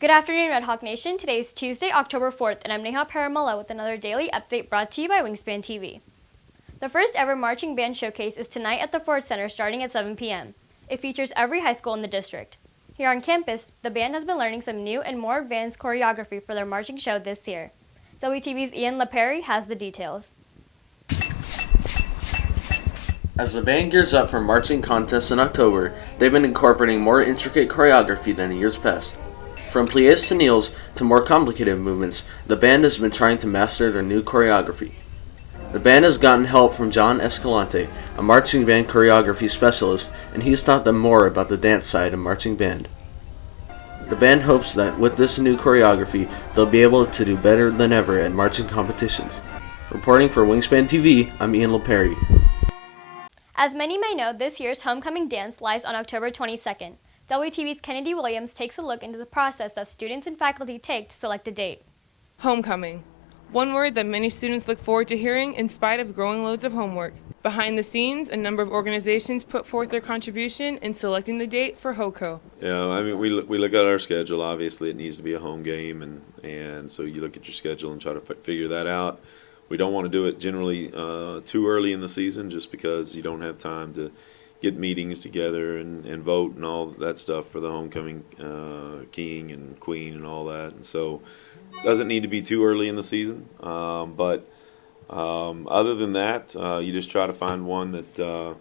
Good afternoon, Red Hawk Nation. Today is Tuesday, October 4th, and I'm Neha Perumalla with another daily update brought to you by Wingspan TV. The first ever marching band showcase is tonight at the Ford Center starting at 7 p.m. It features every high school in the district. Here on campus, the band has been learning some new and more advanced choreography for their marching show this year. WTV's Ian LaPerry has the details. As the band gears up for marching contests in October, they've been incorporating more intricate choreography than in years past. From pliés to kneels to more complicated movements, the band has been trying to master their new choreography. The band has gotten help from John Escalante, a marching band choreography specialist, and he's taught them more about the dance side of marching band. The band hopes that with this new choreography, they'll be able to do better than ever at marching competitions. Reporting for Wingspan TV, I'm Ian LaPerry. As many may know, this year's homecoming dance lies on October 22nd. WTV's Kennedy Williams takes a look into the process that students and faculty take to select a date. Homecoming. One word that many students look forward to hearing in spite of growing loads of homework. Behind the scenes, a number of organizations put forth their contribution in selecting the date for HOCO. Yeah, I mean, we look at our schedule. Obviously, it needs to be a home game, and so you look at your schedule and try to figure that out. We don't want to do it generally too early in the season just because you don't have time to get meetings together and vote and all that stuff for the homecoming king and queen and all that. And so it doesn't need to be too early in the season. But other than that, you just try to find one that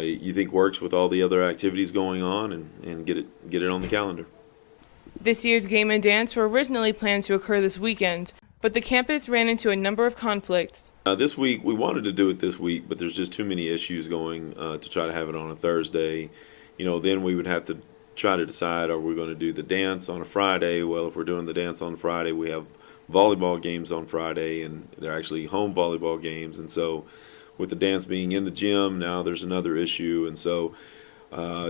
you think works with all the other activities going on and get it on the calendar. This year's game and dance were originally planned to occur this weekend, but the campus ran into a number of conflicts. This week, we wanted to do it this week, but there's just too many issues going to try to have it on a Thursday. You know, then we would have to try to decide, are we going to do the dance on a Friday? Well, if we're doing the dance on Friday, we have volleyball games on Friday, and they're actually home volleyball games. And so with the dance being in the gym, now there's another issue. And so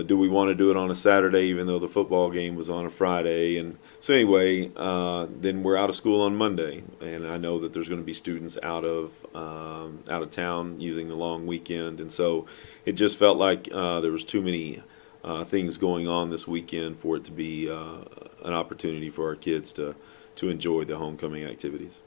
do we want to do it on a Saturday even though the football game was on a Friday? And so anyway, then we're out of school on Monday, and I know that there's going to be students out of town using the long weekend, and so it just felt like there was too many things going on this weekend for it to be an opportunity for our kids to enjoy the homecoming activities.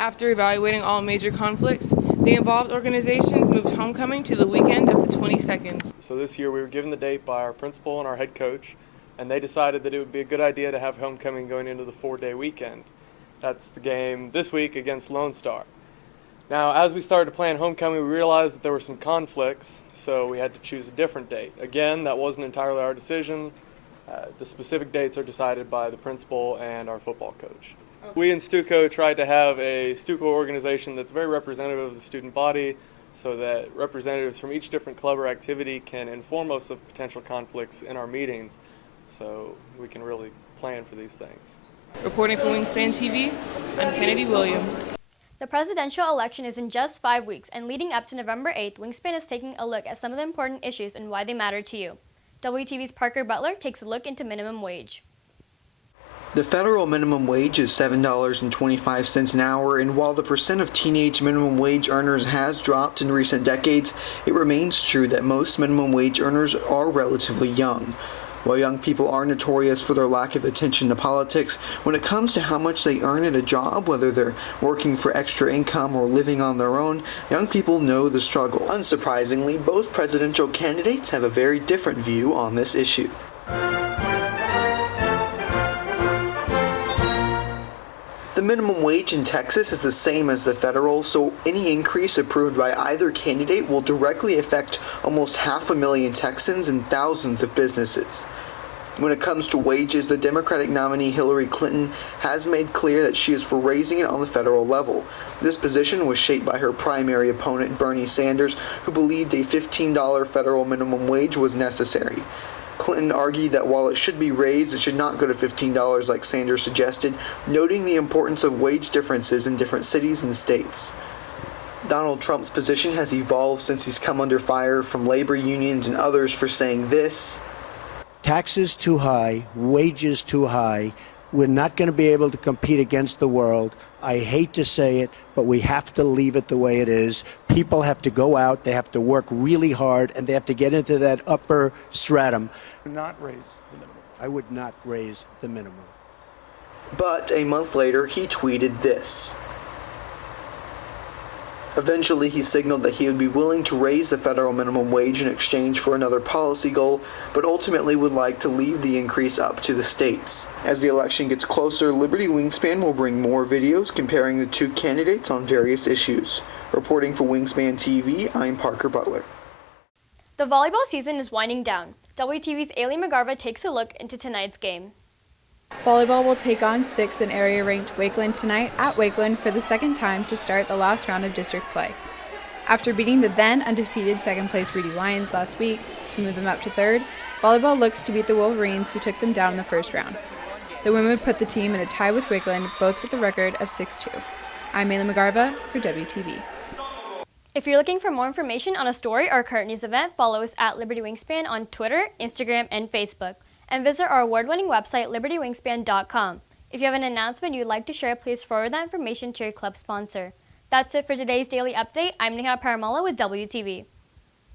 After evaluating all major conflicts, the involved organizations moved homecoming to the weekend of the 22nd. So this year we were given the date by our principal and our head coach, and they decided that it would be a good idea to have homecoming going into the 4-day weekend. That's the game this week against Lone Star. Now, as we started to plan homecoming, we realized that there were some conflicts, so we had to choose a different date. Again, that wasn't entirely our decision. The specific dates are decided by the principal and our football coach. We in Stuco tried to have a Stuco organization that's very representative of the student body so that representatives from each different club or activity can inform us of potential conflicts in our meetings so we can really plan for these things. Reporting for Wingspan TV, I'm Kennedy Williams. The presidential election is in just 5 weeks, and leading up to November 8th, Wingspan is taking a look at some of the important issues and why they matter to you. WTV's Parker Butler takes a look into minimum wage. The federal minimum wage is $7.25 an hour, and while the percent of teenage minimum wage earners has dropped in recent decades, it remains true that most minimum wage earners are relatively young. While young people are notorious for their lack of attention to politics, when it comes to how much they earn at a job, whether they're working for extra income or living on their own, young people know the struggle. Unsurprisingly, both presidential candidates have a very different view on this issue. The minimum wage in Texas is the same as the federal, so any increase approved by either candidate will directly affect almost 500,000 Texans and thousands of businesses. When it comes to wages, the Democratic nominee Hillary Clinton has made clear that she is for raising it on the federal level. This position was shaped by her primary opponent, Bernie Sanders, who believed a $15 federal minimum wage was necessary. Clinton argued that while it should be raised, it should not go to $15 like Sanders suggested, noting the importance of wage differences in different cities and states. Donald Trump's position has evolved since he's come under fire from labor unions and others for saying this: taxes too high, wages too high. We're not going to be able to compete against the world. I hate to say it, but we have to leave it the way it is. People have to go out, they have to work really hard, and they have to get into that upper stratum. Not raise the minimum. I would not raise the minimum. But a month later, he tweeted this. Eventually, he signaled that he would be willing to raise the federal minimum wage in exchange for another policy goal, but ultimately would like to leave the increase up to the states. As the election gets closer, Liberty Wingspan will bring more videos comparing the two candidates on various issues. Reporting for Wingspan TV, I'm Parker Butler. The volleyball season is winding down. WTV's Ailey McGarva takes a look into tonight's game. Volleyball will take on 6th and area-ranked Wakeland tonight at Wakeland for the second time to start the last round of district play. After beating the then-undefeated second-place REEDY Lions last week to move them up to 3rd, volleyball looks to beat the Wolverines, who took them down in the first round. The women put the team in a tie with Wakeland, both with a record of 6-2. I'm Ailey McGarva for WTV. If you're looking for more information on a story or a current news event, follow us at Liberty Wingspan on Twitter, Instagram, and Facebook. And visit our award-winning website, libertywingspan.com. If you have an announcement you'd like to share, please forward that information to your club sponsor. That's it for today's Daily Update. I'm Neha with WTV.